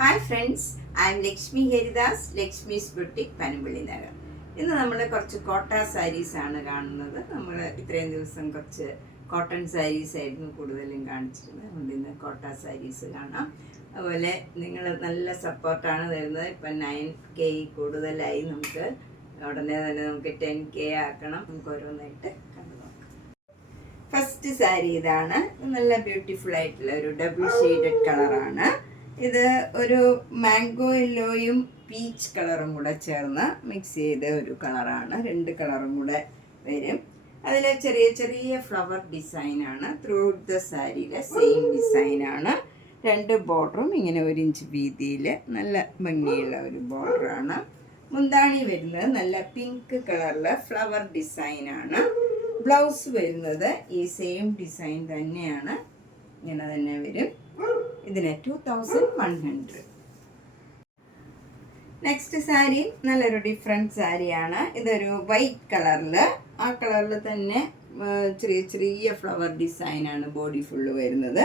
Hi friends, I M Lakshmi Haridas, Lakshmi's boutique, Panampilly Nagar. ഇന്ന് നമ്മൾ കുറച്ച് കോട്ട സാരീസ് ആണ് കാണുന്നത്. നമ്മൾ ഇത്രയും ദിവസം കുറച്ച് കോട്ടൺ സാരീസ് ആയിരുന്നു കൂടുതലും കാണിച്ചിരുന്നത്. അതുകൊണ്ട് ഇന്ന് കോട്ട സാരീസ് കാണാം. അതുപോലെ നിങ്ങൾ നല്ല സപ്പോർട്ടാണ് തരുന്നത്. ഇപ്പം 9K കൂടുതലായി. നമുക്ക് ഉടനെ തന്നെ നമുക്ക് 10K ആക്കണം. നമുക്ക് ഓരോന്നായിട്ട് കണ്ടു നോക്കാം. ഫസ്റ്റ് സാരി ഇതാണ്. നല്ല ബ്യൂട്ടിഫുൾ ആയിട്ടുള്ള ഒരു ഡബിൾ ഷെയ്ഡഡ് കളറാണ്. ഇത് ഒരു മാംഗോ യെല്ലോയും പീച്ച് കളറും കൂടെ ചേർന്ന് മിക്സ് ചെയ്ത ഒരു കളറാണ്. രണ്ട് കളറും കൂടെ വരും. അതിൽ ചെറിയ ചെറിയ ഫ്ലവർ ഡിസൈനാണ്. ത്രൂ ഔട്ട് ദ സാരിയിലെ സെയിം ഡിസൈനാണ്. രണ്ട് ബോർഡറും ഇങ്ങനെ 1 ഇഞ്ച് വീതിയിൽ നല്ല ഭംഗിയുള്ള ഒരു ബോർഡറാണ്. മുന്താണി വരുന്നത് നല്ല പിങ്ക് കളറിലെ ഫ്ലവർ ഡിസൈനാണ്. ബ്ലൗസ് വരുന്നത് ഈ സെയിം ഡിസൈൻ തന്നെയാണ്. ഇങ്ങനെ തന്നെ വരും. ഇതിന് 2100. നെക്സ്റ്റ് സാരി നല്ലൊരു ഡിഫറെൻറ്റ് സാരിയാണ്. ഇതൊരു വൈറ്റ് കളറിൽ, ആ കളറിൽ തന്നെ ചെറിയ ചെറിയ ഫ്ലവർ ഡിസൈനാണ് ബോഡി ഫുള്ള് വരുന്നത്.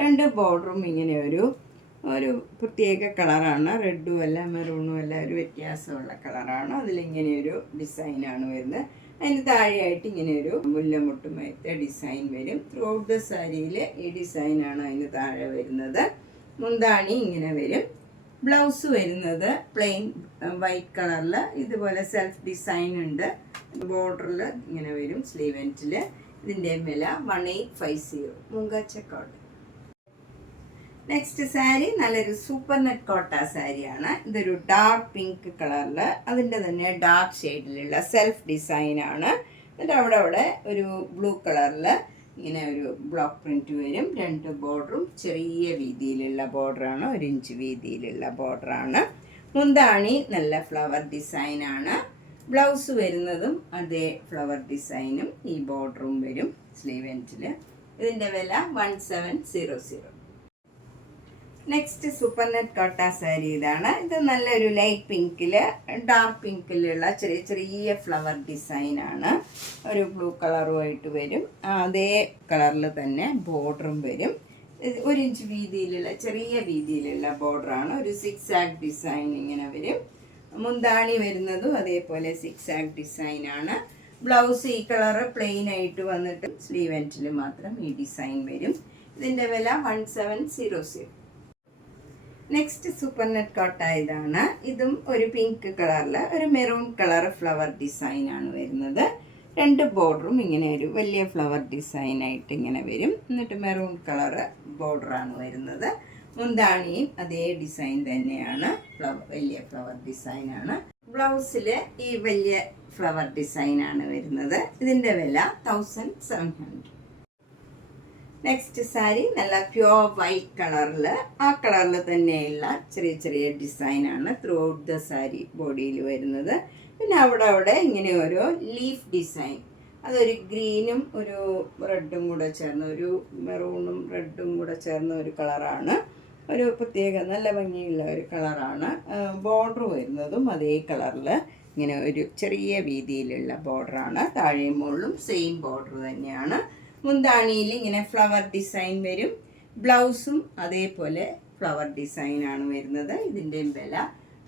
രണ്ട് ബോർഡറും ഇങ്ങനെ ഒരു പ്രത്യേക കളറാണ്. റെഡും അല്ല മെറൂണും അല്ല, ഒരു വ്യത്യാസമുള്ള കളറാണ്. അതിലിങ്ങനെയൊരു ഡിസൈനാണ് വരുന്നത്. അതിന് താഴെയായിട്ട് ഇങ്ങനെ ഒരു മുല്ലമുട്ടുമയത്തെ ഡിസൈൻ വരും. ത്രൂ ഔട്ട് ദ സാരിയിൽ ഈ ഡിസൈനാണ് അതിന് താഴെ വരുന്നത്. മുന്താണി ഇങ്ങനെ വരും. ബ്ലൗസ് വരുന്നത് പ്ലെയിൻ വൈറ്റ് കളറിൽ ഇതുപോലെ സെൽഫ് ഡിസൈൻ ഉണ്ട്. ബോർഡറിൽ ഇങ്ങനെ വരും. സ്ലീവ് എൻഡിൽ ഇതിൻ്റെ വില 1850. മുങ്കാച്ചക്കോട്ട്. നെക്സ്റ്റ് സാരി നല്ലൊരു സൂപ്പർ നെറ്റ് കോട്ട സാരിയാണ്. ഇതൊരു ഡാർക്ക് പിങ്ക് കളറിൽ അതിൻ്റെ തന്നെ ഡാർക്ക് ഷെയ്ഡിലുള്ള സെൽഫ് ഡിസൈനാണ്. എന്നിട്ട് അവിടെ ഒരു ബ്ലൂ കളറിൽ ഇങ്ങനെ ഒരു ബ്ലോക്ക് പ്രിൻറ്റ് വരും. രണ്ട് ബോർഡറും ചെറിയ വീതിയിലുള്ള ബോർഡറാണ്. 1 ഇഞ്ച് വീതിയിലുള്ള ബോർഡറാണ്. മുന്താണി നല്ല ഫ്ലവർ ഡിസൈനാണ്. ബ്ലൗസ് വരുന്നതും അതേ ഫ്ലവർ ഡിസൈനും ഈ ബോർഡറും വരും സ്ലീവ് എൻഡിൽ. ഇതിൻ്റെ വില 1700. നെക്സ്റ്റ് സൂപ്പർ നെറ്റ് കോട്ട സാരി ഇതാണ്. ഇത് നല്ലൊരു ലൈറ്റ് പിങ്കിൽ ഡാർക്ക് പിങ്കിലുള്ള ചെറിയ ചെറിയ ഫ്ലവർ ഡിസൈനാണ്. ഒരു ബ്ലൂ കളറുമായിട്ട് വരും. അതേ കളറിൽ തന്നെ ബോർഡറും വരും. 1 ഇഞ്ച് വീതിയിലുള്ള ചെറിയ വീതിയിലുള്ള ബോർഡറാണ്. ഒരു 6 ഡിസൈൻ ഇങ്ങനെ വരും. മുന്താണി വരുന്നതും അതേപോലെ 6 ഡിസൈനാണ്. ബ്ലൗസ് ഈ കളറ് പ്ലെയിൻ ആയിട്ട് വന്നിട്ട് സ്ലീവ് എൻഡിൽ മാത്രം ഈ ഡിസൈൻ വരും. ഇതിൻ്റെ വില 1700. നെക്സ്റ്റ് സൂപ്പർ നെറ്റ് കോട്ട ഇതാണ്. ഇതും ഒരു പിങ്ക് കളറിൽ ഒരു മെറൂൺ കളർ ഫ്ലവർ ഡിസൈനാണ് വരുന്നത്. രണ്ട് ബോർഡറും ഇങ്ങനെ ഒരു വലിയ ഫ്ലവർ ഡിസൈനായിട്ട് ഇങ്ങനെ വരും. എന്നിട്ട് മെറൂൺ കളർ ബോർഡറാണ് വരുന്നത്. മുന്താണിയും അതേ ഡിസൈൻ തന്നെയാണ്. വലിയ ഫ്ലവർ ഡിസൈനാണ്. ബ്ലൗസിൽ ഈ വലിയ ഫ്ലവർ ഡിസൈനാണ് വരുന്നത്. ഇതിൻ്റെ വില 1700. നെക്സ്റ്റ് സാരി നല്ല പ്യുവർ വൈറ്റ് കളറിൽ, ആ കളറിൽ തന്നെയുള്ള ചെറിയ ചെറിയ ഡിസൈനാണ് ത്രൂ ഔട്ട് ദ സാരി ബോഡിയിൽ വരുന്നത്. പിന്നെ അവിടെ ഇങ്ങനെ ഒരു ലീഫ് ഡിസൈൻ, അതൊരു ഗ്രീനും ഒരു റെഡും കൂടെ ചേർന്ന, ഒരു മെറൂണും റെഡും കൂടെ ചേർന്ന ഒരു കളറാണ്. ഒരു പ്രത്യേക നല്ല ഭംഗിയുള്ള ഒരു കളറാണ്. ബോർഡർ വരുന്നതും അതേ കളറിൽ ഇങ്ങനെ ഒരു ചെറിയ വീതിയിലുള്ള ബോർഡറാണ്. താഴെയും മുകളിലും സെയിം ബോർഡർ തന്നെയാണ്. മുന്താണിയിൽ ഇങ്ങനെ ഫ്ലവർ ഡിസൈൻ വരും. ബ്ലൗസും അതേപോലെ ഫ്ലവർ ഡിസൈനാണ് വരുന്നത്. ഇതിൻ്റെ വില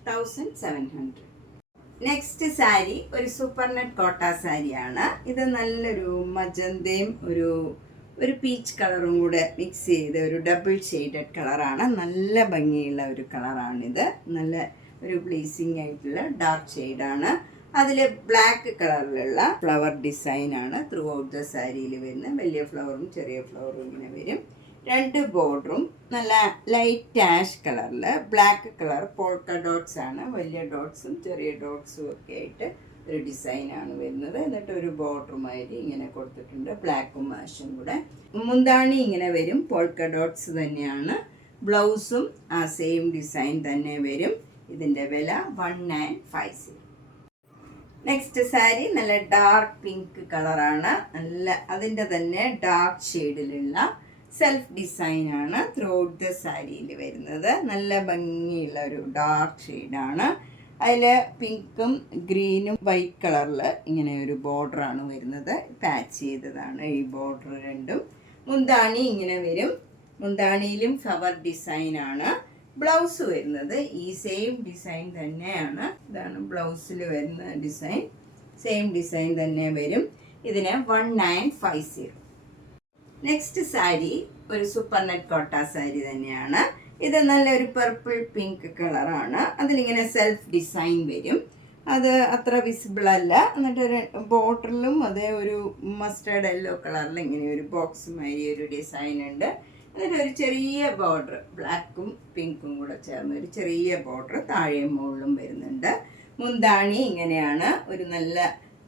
1700. നെക്സ്റ്റ് സാരി ഒരു സൂപ്പർ നെറ്റ് കോട്ട സാരിയാണ്. ഇത് നല്ലൊരു മജന്തയും ഒരു പീച്ച് കളറും കൂടെ മിക്സ് ചെയ്ത ഒരു ഡബിൾ ഷെയ്ഡഡ് കളറാണ്. നല്ല ഭംഗിയുള്ള ഒരു കളറാണിത്. നല്ല ഒരു പ്ലീസിങ് ആയിട്ടുള്ള ഡാർക്ക് ഷെയ്ഡാണ്. അതിൽ ബ്ലാക്ക് കളറിലുള്ള ഫ്ലവർ ഡിസൈനാണ് ത്രൂ ഔട്ട് ദ സാരിയിൽ വരുന്നത്. വലിയ ഫ്ലവറും ചെറിയ ഫ്ലവറും ഇങ്ങനെ വരും. രണ്ട് ബോർഡറും നല്ല ലൈറ്റ് ആഷ് കളറിൽ ബ്ലാക്ക് കളർ പോൾക്ക ഡോട്ട്സ് ആണ്. വലിയ ഡോട്ട്സും ചെറിയ ഡോട്ട്സും ഒക്കെ ആയിട്ട് ഒരു ഡിസൈനാണ് വരുന്നത്. എന്നിട്ട് ഒരു ബോർഡറുമാതിരി ഇങ്ങനെ കൊടുത്തിട്ടുണ്ട്, ബ്ലാക്കും ആഷും കൂടെ. മുന്താണി ഇങ്ങനെ വരും, പോൾക്ക ഡോട്ട്സ് തന്നെയാണ്. ബ്ലൗസും ആ സെയിം ഡിസൈൻ തന്നെ വരും. ഇതിൻ്റെ വില 1950. നെക്സ്റ്റ് സാരി നല്ല ഡാർക്ക് പിങ്ക് കളറാണ്. നല്ല അതിൻ്റെ തന്നെ ഡാർക്ക് ഷെയ്ഡിലുള്ള സെൽഫ് ഡിസൈനാണ് ത്രൂ ഔട്ട് ദ സാരിയിൽ വരുന്നത്. നല്ല ഭംഗിയുള്ള ഒരു ഡാർക്ക് ഷെയ്ഡാണ്. അതിൽ പിങ്കും ഗ്രീനും വൈറ്റ് കളറിൽ ഇങ്ങനെ ഒരു ബോർഡറാണ് വരുന്നത്. പാച്ച് ചെയ്തതാണ് ഈ ബോർഡർ രണ്ടും. മുന്താണി ഇങ്ങനെ വരും. മുന്താണിയിലും ഫ്ലവർ ഡിസൈനാണ്. ബ്ലൗസ് വരുന്നത് ഈ സെയിം ഡിസൈൻ തന്നെയാണ്. ഇതാണ് ബ്ലൗസിൽ വരുന്ന ഡിസൈൻ. സെയിം ഡിസൈൻ തന്നെ വരും. ഇതിന് 1950. നെക്സ്റ്റ് സാരി ഒരു സൂപ്പർ നെറ്റ് കോട്ട സാരി തന്നെയാണ്. ഇത് നല്ലൊരു പർപ്പിൾ പിങ്ക് കളറാണ്. അതിലിങ്ങനെ സെൽഫ് ഡിസൈൻ വരും. അത് അത്ര വിസിബിൾ അല്ല. എന്നിട്ട് ബോർഡറിലും അതേ ഒരു മസ്റ്റേർഡ് യെല്ലോ കളറിൽ ഇങ്ങനെ ഒരു ബോക്സ് മാതിരി ഒരു ഡിസൈൻ ഉണ്ട്. എന്നിട്ട് ഒരു ചെറിയ ബോർഡർ ബ്ലാക്കും പിങ്കും കൂടെ ചേർന്ന് ഒരു ചെറിയ ബോർഡർ താഴെയും മുകളിലും വരുന്നുണ്ട്. മുന്താണി ഇങ്ങനെയാണ്. ഒരു നല്ല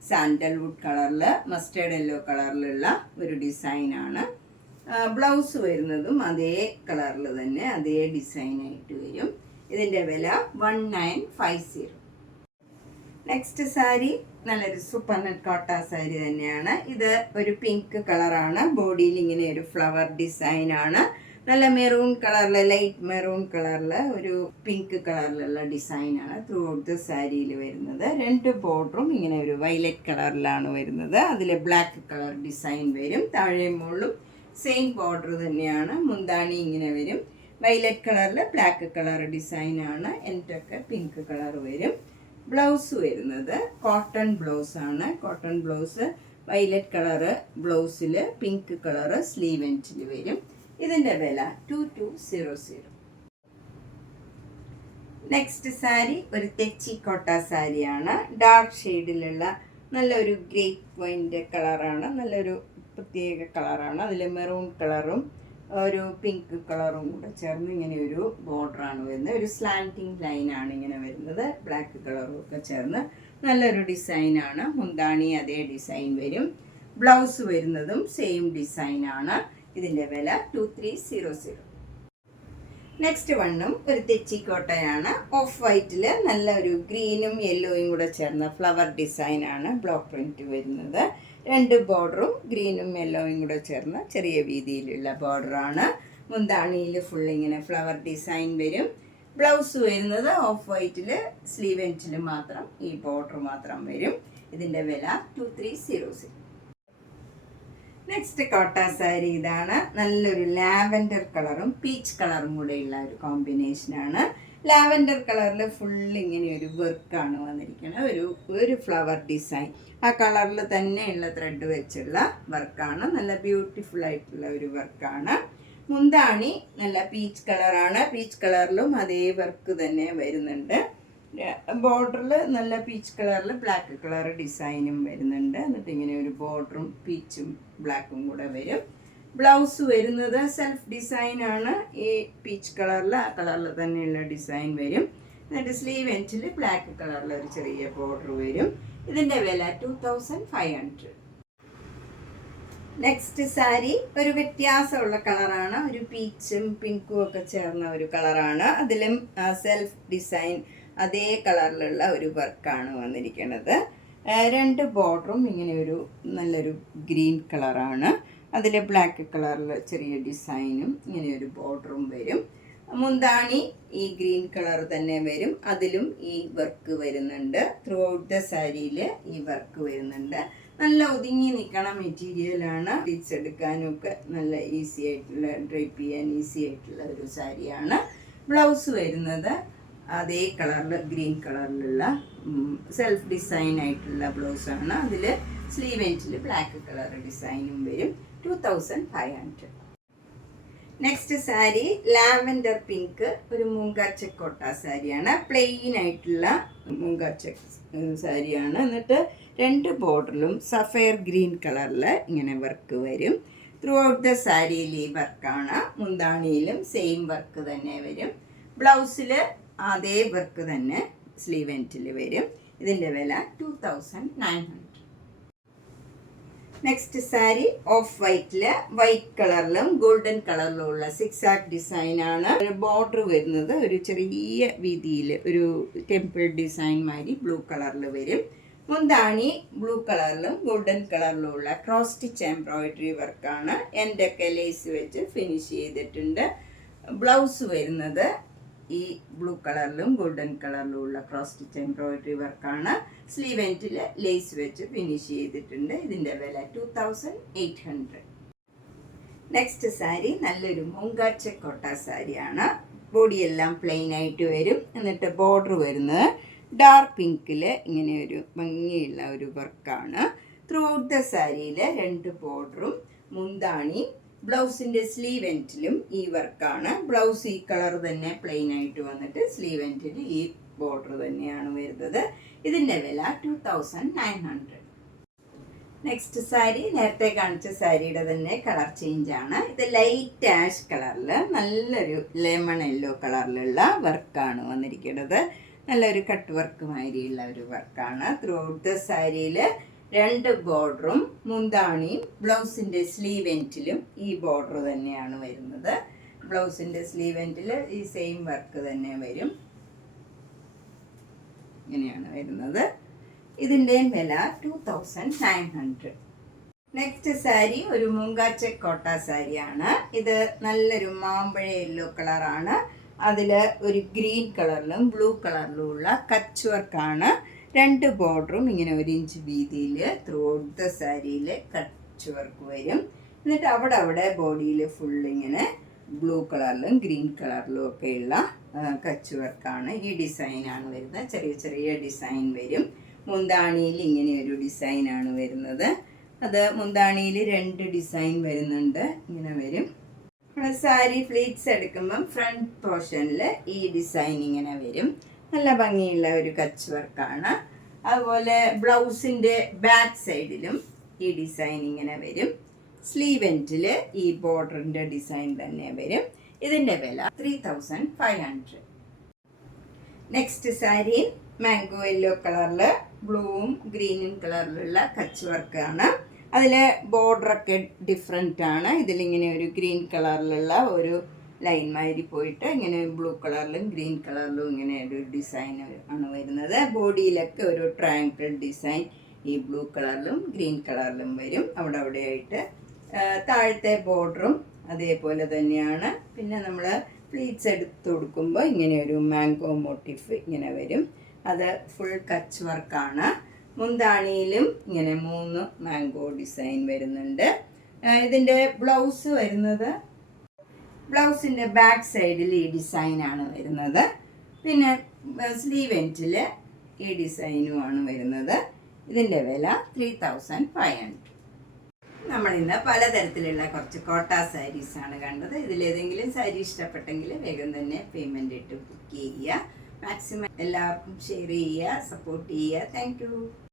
സാൻഡൽവുഡ് കളറിൽ മസ്റ്റേർഡ് യെല്ലോ കളറിലുള്ള ഒരു ഡിസൈനാണ്. ബ്ലൗസ് വരുന്നതും അതേ കളറിൽ തന്നെ അതേ ഡിസൈനായിട്ട് വരും. ഇതിൻ്റെ വില 1950. നെക്സ്റ്റ് സാരി നല്ലൊരു സൂപ്പർ നെറ്റ് കോട്ട സാരി തന്നെയാണ്. ഇത് ഒരു പിങ്ക് കളറാണ്. ബോഡിയിൽ ഇങ്ങനെ ഒരു ഫ്ലവർ ഡിസൈനാണ്. നല്ല മെറൂൺ കളറിൽ, ലൈറ്റ് മെറൂൺ കളറിൽ ഒരു പിങ്ക് കളറിലുള്ള ഡിസൈനാണ് ത്രൂ ഔട്ട് ദ സാരിയിൽ വരുന്നത്. രണ്ട് ബോർഡറും ഇങ്ങനെ ഒരു വയലറ്റ് കളറിലാണ് വരുന്നത്. അതിൽ ബ്ലാക്ക് കളർ ഡിസൈൻ വരും. താഴെ മുകളിലും സെയിം ബോർഡർ തന്നെയാണ്. മുന്താണി ഇങ്ങനെ വരും. വയലറ്റ് കളറിൽ ബ്ലാക്ക് കളർ ഡിസൈനാണ്. എന്നിട്ടൊക്കെ പിങ്ക് കളർ വരും. ബ്ലൗസ് വരുന്നത് കോട്ടൺ ബ്ലൗസ് ആണ്. കോട്ടൺ ബ്ലൗസ് വയലറ്റ് കളറ് ബ്ലൗസിൽ പിങ്ക് കളറ് സ്ലീവ് എൻഡിൽ വരും. ഇതിൻ്റെ വില 2200. നെക്സ്റ്റ് സാരി ഒരു തെച്ചി കോട്ട സാരിയാണ്. ഡാർക്ക് ഷെയ്ഡിലുള്ള നല്ലൊരു ഗ്രേപ്പ് വൈൻ്റെ കളറാണ്. നല്ലൊരു പ്രത്യേക കളറാണ്. അതിൽ മെറൂൺ കളറും ഒരു പിങ്ക് കളറും കൂടെ ചേർന്ന് ഇങ്ങനെ ഒരു ബോർഡറാണ് വരുന്നത്. ഒരു സ്ലാൻറ്റിങ് ലൈനാണ് ഇങ്ങനെ വരുന്നത്. ബ്ലാക്ക് കളറും ഒക്കെ ചേർന്ന് നല്ലൊരു ഡിസൈനാണ്. മുന്താണി അതേ ഡിസൈൻ വരും. ബ്ലൗസ് വരുന്നതും സെയിം ഡിസൈനാണ്. ഇതിൻ്റെ വില 2300. നെക്സ്റ്റ് വണ്ണും ഒരു തെച്ചിക്കോട്ടയാണ്. ഓഫ് വൈറ്റിൽ നല്ല ഒരു ഗ്രീനും യെല്ലോയും കൂടെ ചേർന്ന ഫ്ലവർ ഡിസൈനാണ് ബ്ലോക്ക് പ്രിൻറ്റ് വരുന്നത്. രണ്ട് ബോർഡറും ഗ്രീനും യെല്ലോയും കൂടെ ചേർന്ന ചെറിയ വീതിയിലുള്ള ബോർഡറാണ്. മുന്താണിയിൽ ഫുൾ ഇങ്ങനെ ഫ്ലവർ ഡിസൈൻ വരും. ബ്ലൗസ് വരുന്നത് ഓഫ് വൈറ്റിൽ സ്ലീവ് എൻഡിൽ മാത്രം ഈ ബോർഡർ മാത്രം വരും. ഇതിൻ്റെ വില 2300. നെക്സ്റ്റ് കോട്ട സാരി ഇതാണ്. നല്ലൊരു ലാവൻഡർ കളറും പീച്ച് കളറും കൂടെയുള്ള ഒരു കോമ്പിനേഷനാണ്. ലാവൻഡർ കളറിൽ ഫുൾ ഇങ്ങനെ ഒരു വർക്കാണ് വന്നിരിക്കുന്നത്. ഒരു ഫ്ലവർ ഡിസൈൻ ആ കളറിൽ തന്നെയുള്ള ത്രെഡ് വെച്ചുള്ള വർക്കാണ്. നല്ല ബ്യൂട്ടിഫുൾ ആയിട്ടുള്ള ഒരു വർക്കാണ്. മുന്താണി നല്ല പീച്ച് കളറാണ്. പീച്ച് കളറിലും അതേ വർക്ക് തന്നെ വരുന്നുണ്ട്. ബോർഡറിൽ നല്ല പീച്ച് കളറിൽ ബ്ലാക്ക് കളർ ഡിസൈനും വരുന്നുണ്ട്. എന്നിട്ട് ഇങ്ങനെ ഒരു ബോർഡറും പീച്ചും ബ്ലാക്കും കൂടെ വരും. ബ്ലൗസ് വരുന്നത് സെൽഫ് ഡിസൈനാണ്. ഈ പീച്ച് കളറിൽ ആ കളറിൽ തന്നെയുള്ള ഡിസൈൻ വരും. എന്നിട്ട് സ്ലീവ് എൻഡിൽ ബ്ലാക്ക് കളറിൽ ഒരു ചെറിയ ബോർഡർ വരും. ഇതിൻ്റെ വില 2500. നെക്സ്റ്റ് സാരി ഒരു വ്യത്യാസമുള്ള കളറാണ്. ഒരു പീച്ചും പിങ്കും ഒക്കെ ചേർന്ന ഒരു കളറാണ്. അതിലും സെൽഫ് ഡിസൈൻ അതേ കളറിലുള്ള ഒരു വർക്കാണ് വന്നിരിക്കുന്നത്. രണ്ട് ബോർഡറും ഇങ്ങനെ ഒരു നല്ലൊരു ഗ്രീൻ കളറാണ്. അതിൽ ബ്ലാക്ക് കളറിൽ ചെറിയ ഡിസൈനും ഇങ്ങനെ ഒരു ബോർഡറും വരും. മുന്താണി ഈ ഗ്രീൻ കളർ തന്നെ വരും. അതിലും ഈ വർക്ക് വരുന്നുണ്ട്. ത്രൂ ഔട്ട് ദ സാരിയിൽ ഈ വർക്ക് വരുന്നുണ്ട്. നല്ല ഒതുങ്ങി നിൽക്കണ മെറ്റീരിയലാണ്. സ്റ്റിച്ച് എടുക്കാനും ഒക്കെ നല്ല ഈസി ആയിട്ടുള്ള, ഡ്രൈപ്പ് ചെയ്യാൻ ഈസി ആയിട്ടുള്ള ഒരു സാരിയാണ്. ബ്ലൗസ് വരുന്നത് അതേ കളറിൽ ഗ്രീൻ കളറിലുള്ള സെൽഫ് ഡിസൈൻ ആയിട്ടുള്ള ബ്ലൗസാണ്. അതിൽ സ്ലീവ് എൻഡിൽ ബ്ലാക്ക് കളർ ഡിസൈനും വരും. 2500. നെക്സ്റ്റ് സാരി ലാവൻഡർ പിങ്ക് ഒരു മൂങ്കാർ ചെക്ക് കോട്ട സാരിയാണ്. പ്ലെയിൻ ആയിട്ടുള്ള മൂങ്കാർ ചെക്ക് സാരിയാണ്. എന്നിട്ട് രണ്ട് ബോർഡറിലും സഫയർ ഗ്രീൻ കളറിൽ ഇങ്ങനെ വർക്ക് വരും. ത്രൂ ഔട്ട് ദ സാരിയിൽ ഈ വർക്കാണ്. മുന്താണിയിലും സെയിം വർക്ക് തന്നെ വരും. ബ്ലൗസിൽ അതേ വർക്ക് തന്നെ സ്ലീവ് എൻഡിൽ വരും. ഇതിൻ്റെ വില 2900. നെക്സ്റ്റ് സാരി ഓഫ് വൈറ്റിൽ വൈറ്റ് കളറിലും ഗോൾഡൻ കളറിലും ഉള്ള സിക്സാക് ഡിസൈനാണ്. ഒരു ബോർഡർ വരുന്നത് ഒരു ചെറിയ വീതിയിൽ ഒരു ടെമ്പിൾ ഡിസൈൻ മാതിരി ബ്ലൂ കളറിൽ വരും. മുന്താണി ബ്ലൂ കളറിലും ഗോൾഡൻ കളിലും ഉള്ള ക്രോസ് സ്റ്റിച്ച് എംബ്രോയിഡറി വർക്കാണ്. എൻ്റെയൊക്കെ ലേസ് വെച്ച് ഫിനിഷ് ചെയ്തിട്ടുണ്ട്. ബ്ലൗസ് വരുന്നത് ഈ ബ്ലൂ കളറിലും ഗോൾഡൻ കളറിലും ഉള്ള ക്രോസ് സ്റ്റിച്ച് എംബ്രോയിഡറി വർക്കാണ്. സ്ലീവ് എൻഡിൽ ലേസ് വെച്ച് ഫിനിഷ് ചെയ്തിട്ടുണ്ട്. ഇതിൻ്റെ വില 2800. നെക്സ്റ്റ് സാരി നല്ലൊരു മൂങ്കാർ ചെക്ക് കോട്ട സാരിയാണ്. ബോഡി എല്ലാം പ്ലെയിൻ ആയിട്ട് വരും. എന്നിട്ട് ബോർഡർ വരുന്നത് ഡാർക്ക് പിങ്കിൽ ഇങ്ങനെ ഒരു ഭംഗിയുള്ള ഒരു വർക്കാണ്. ത്രൂ ഔട്ട് ദ സാരിയിൽ 2 ബോർഡറും മുന്താണിയും ബ്ലൗസിൻ്റെ സ്ലീവ് എൻഡിലും ഈ വർക്കാണ്. ബ്ലൗസ് ഈ കളർ തന്നെ പ്ലെയിൻ ആയിട്ട് വന്നിട്ട് സ്ലീവ് എൻഡിൽ ഈ ബോർഡർ തന്നെയാണ് വരുന്നത്. ഇതിൻ്റെ വില 2900. നെക്സ്റ്റ് സാരി നേരത്തെ കാണിച്ച സാരിയുടെ തന്നെ കളർ ചേഞ്ച് ആണ്. ഇത് ലൈറ്റ് ആഷ് കളറിൽ നല്ലൊരു ലെമൺ യെല്ലോ കളറിലുള്ള വർക്കാണ് വന്നിരിക്കുന്നത്. നല്ലൊരു കട്ട് വർക്ക് മാതിരിയുള്ള ഒരു വർക്കാണ്. ത്രൂ ഔട്ട് ദ സാരിയിൽ 2 ബോർഡറും മുന്താണിയും ബ്ലൗസിൻ്റെ സ്ലീവ് എൻഡിലും ഈ ബോർഡർ തന്നെയാണ് വരുന്നത്. ബ്ലൗസിൻ്റെ സ്ലീവ് എൻഡിൽ ഈ സെയിം വർക്ക് തന്നെ വരും. ഇങ്ങനെയാണ് വരുന്നത്. ഇതിൻ്റെയും വില 2900. നെക്സ്റ്റ് സാരി ഒരു മുങ്കാച്ചെ കോട്ട സാരിയാണ്. ഇത് നല്ലൊരു മാമ്പഴ യെല്ലോ കളറാണ്. അതിൽ ഒരു ഗ്രീൻ കളറിലും ബ്ലൂ കളറിലും ഉള്ള കച്ച് വർക്കാണ്. 2 ബോർഡറും ഇങ്ങനെ 1 ഇഞ്ച് വീതിയിൽ ത്രൂ ഔട്ട് ദ സാരിയിൽ കച്ച് വർക്ക് വരും. എന്നിട്ട് അവിടെ ബോഡിയിൽ ഫുൾ ഇങ്ങനെ ബ്ലൂ കളറിലും ഗ്രീൻ കളറിലും ഒക്കെയുള്ള കച്ച് വർക്കാണ്. ഈ ഡിസൈനാണ് വരുന്നത്. ചെറിയ ചെറിയ ഡിസൈൻ വരും. മുന്താണിയിൽ ഇങ്ങനെ ഒരു ഡിസൈനാണ് വരുന്നത്. അത് മുന്താണിയിൽ 2 ഡിസൈൻ വരുന്നുണ്ട്. ഇങ്ങനെ വരും. സാരി ഫ്ലീറ്റ്സ് എടുക്കുമ്പം ഫ്രണ്ട് പോർഷനിൽ ഈ ഡിസൈൻ ഇങ്ങനെ വരും. നല്ല ഭംഗിയുള്ള ഒരു കച്ച് വർക്കാണ്. അതുപോലെ ബ്ലൗസിൻ്റെ ബാക്ക് സൈഡിലും ഈ ഡിസൈൻ ഇങ്ങനെ വരും. സ്ലീവ് എൻഡിൽ ഈ ബോർഡറിൻ്റെ ഡിസൈൻ തന്നെ വരും. ഇതിൻ്റെ വില 3500. നെക്സ്റ്റ് സാരി മാംഗോ യെല്ലോ കളറിൽ ബ്ലൂവും ഗ്രീനും കളറിലുള്ള കച്ച് വർക്കാണ്. അതിൽ ബോർഡറൊക്കെ ഡിഫറെൻ്റ് ആണ്. ഇതിലിങ്ങനെ ഒരു ഗ്രീൻ കളറിലുള്ള ഒരു ലൈൻ മാതിരി പോയിട്ട് ഇങ്ങനെ ബ്ലൂ കളറിലും ഗ്രീൻ കളറിലും ഇങ്ങനെ ഒരു ഡിസൈൻ ആണ് വരുന്നത്. ബോഡിയിലൊക്കെ ഒരു ട്രയാങ്കിൾ ഡിസൈൻ ഈ ബ്ലൂ കളറിലും ഗ്രീൻ കളറിലും വരും. അവിടെയായിട്ട് താഴത്തെ ബോർഡറും അതേപോലെ തന്നെയാണ്. പിന്നെ നമ്മൾ പ്ലീറ്റ്സ് എടുത്ത് കൊടുക്കുമ്പോൾ ഇങ്ങനെ ഒരു മാംഗോ മോട്ടീഫ് ഇങ്ങനെ വരും. അത് ഫുൾ കച്ച് വർക്കാണ്. മുന്താണിയിലും ഇങ്ങനെ 3 മാംഗോ ഡിസൈൻ വരുന്നുണ്ട്. ഇതിൻ്റെ ബ്ലൗസ് വരുന്നത് ബ്ലൗസിൻ്റെ ബാക്ക് സൈഡിൽ ഈ ഡിസൈനാണ് വരുന്നത്. പിന്നെ സ്ലീവ് എൻഡിൽ ഈ ഡിസൈനുമാണ് വരുന്നത്. ഇതിൻ്റെ വില 3500. നമ്മളിന്ന് പലതരത്തിലുള്ള കുറച്ച് കോട്ട സാരീസാണ് കണ്ടത്. ഇതിലേതെങ്കിലും സാരി ഇഷ്ടപ്പെട്ടെങ്കിൽ വേഗം തന്നെ പേയ്മെൻ്റ് ഇട്ട് ബുക്ക് ചെയ്യുക. മാക്സിമം എല്ലാവർക്കും ഷെയർ ചെയ്യുക, സപ്പോർട്ട് ചെയ്യുക. താങ്ക്